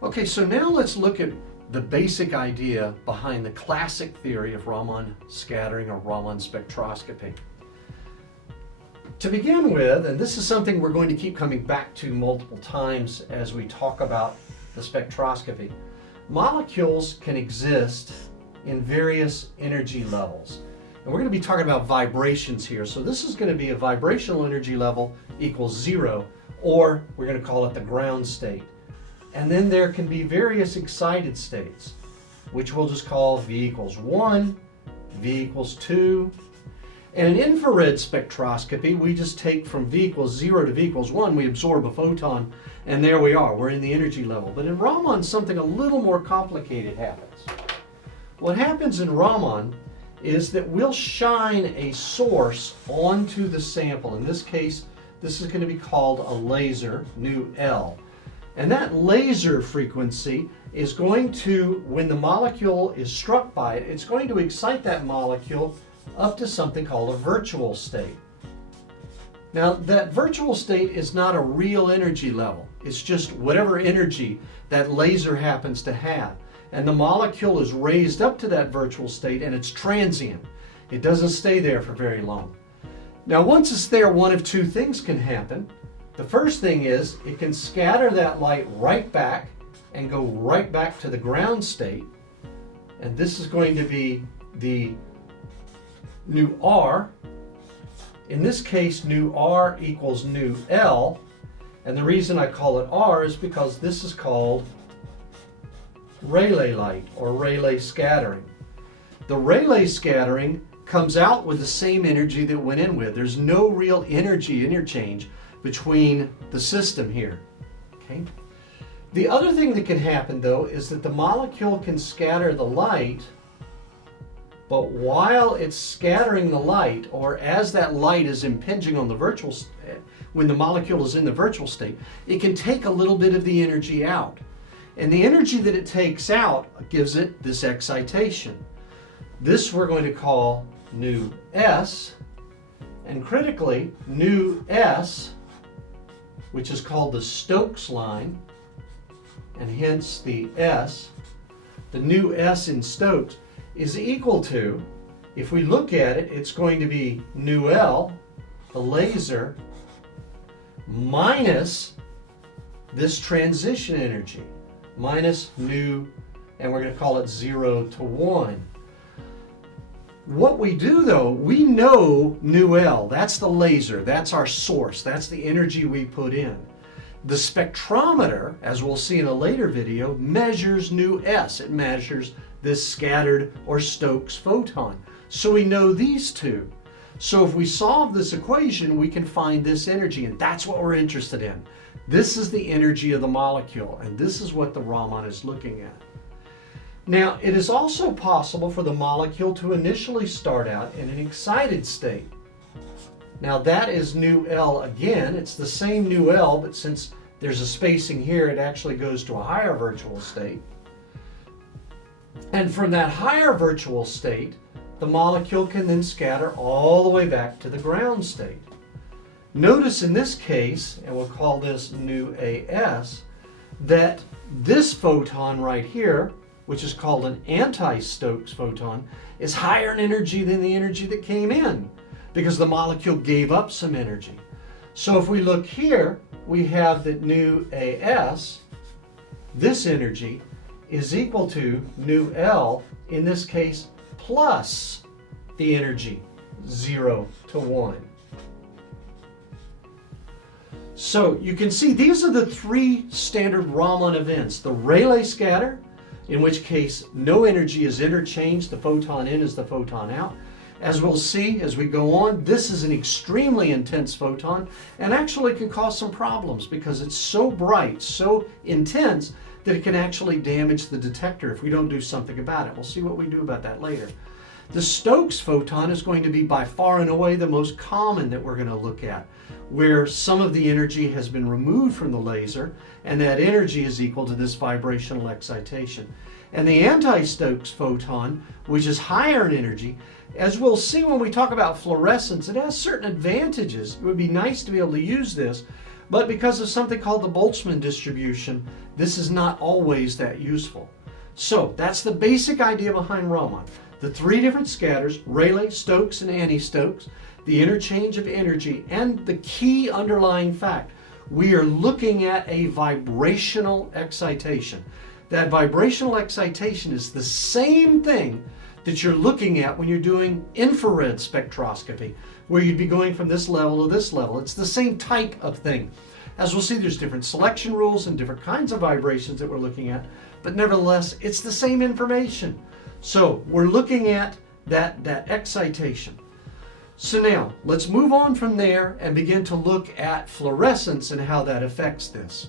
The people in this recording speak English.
Okay, so now let's look at the basic idea behind the classic theory of Raman scattering or Raman spectroscopy. To begin with, and this is something we're going to keep coming back to multiple times as we talk about the spectroscopy, molecules can exist in various energy levels. And we're going to be talking about vibrations here. So this is going to be a vibrational energy level equals 0, or we're going to call it the ground state. And then there can be various excited states, which we'll just call V equals 1, V equals 2. And in infrared spectroscopy, we just take from V equals 0 to V equals 1, we absorb a photon, and there we are, we're in the energy level. But in Raman, something a little more complicated happens. What happens in Raman is that we'll shine a source onto the sample. In this case, this is going to be called a laser, nu L. And that laser frequency is going to, when the molecule is struck by it, it's going to excite that molecule up to something called a virtual state. Now, that virtual state is not a real energy level. It's just whatever energy that laser happens to have. And the molecule is raised up to that virtual state, and it's transient. It doesn't stay there for very long. Now, once it's there, one of two things can happen. The first thing is it can scatter that light right back and go right back to the ground state. And this is going to be the nu R. In this case, nu R equals nu L. And the reason I call it R is because this is called Rayleigh light or Rayleigh scattering. The Rayleigh scattering comes out with the same energy that went in with. There's no real energy interchange between the system here. Okay. The other thing that can happen though is that the molecule can scatter the light, but while it's scattering the light, or as that light is impinging on the virtual state, when the molecule is in the virtual state, it can take a little bit of the energy out. And the energy that it takes out gives it this excitation. This we're going to call nu S, and critically, nu S, which is called the Stokes line, and hence the S, the nu S in Stokes is equal to, if we look at it, it's going to be nu L, the laser, minus this transition energy, minus nu, and we're going to call it 0 to 1. What we do though, we know nu L, that's the laser, that's our source, that's the energy we put in. The spectrometer, as we'll see in a later video, measures nu S. It measures this scattered or Stokes photon. So we know these two. So if we solve this equation, we can find this energy, and that's what we're interested in. This is the energy of the molecule, and this is what the Raman is looking at. Now, it is also possible for the molecule to initially start out in an excited state. Now that is nu L again. It's the same nu L, but since there's a spacing here, it actually goes to a higher virtual state. And from that higher virtual state, the molecule can then scatter all the way back to the ground state. Notice in this case, and we'll call this nu AS, that this photon right here, which is called an anti-Stokes photon, is higher in energy than the energy that came in, because the molecule gave up some energy. So if we look here, we have that nu AS, this energy, is equal to nu L, in this case, plus the energy, 0 to 1. So you can see these are the three standard Raman events. The Rayleigh scatter, in which case no energy is interchanged, the photon in is the photon out. As we'll see as we go on, this is an extremely intense photon and actually can cause some problems because it's so bright, so intense, that it can actually damage the detector if we don't do something about it. We'll see what we do about that later. The Stokes photon is going to be by far and away the most common that we're going to look at, where some of the energy has been removed from the laser, and that energy is equal to this vibrational excitation. And the anti-Stokes photon, which is higher in energy, as we'll see when we talk about fluorescence, it has certain advantages. It would be nice to be able to use this, But because of something called the Boltzmann distribution, this is not always that useful. So that's the basic idea behind Raman. The three different scatters, Rayleigh, Stokes, and anti-Stokes, the interchange of energy, and the key underlying fact. We are looking at a vibrational excitation. That vibrational excitation is the same thing that you're looking at when you're doing infrared spectroscopy, where you'd be going from this level to this level. It's the same type of thing. As we'll see, there's different selection rules and different kinds of vibrations that we're looking at, but nevertheless, it's the same information. So we're looking at that excitation. So now, let's move on from there and begin to look at fluorescence and how that affects this.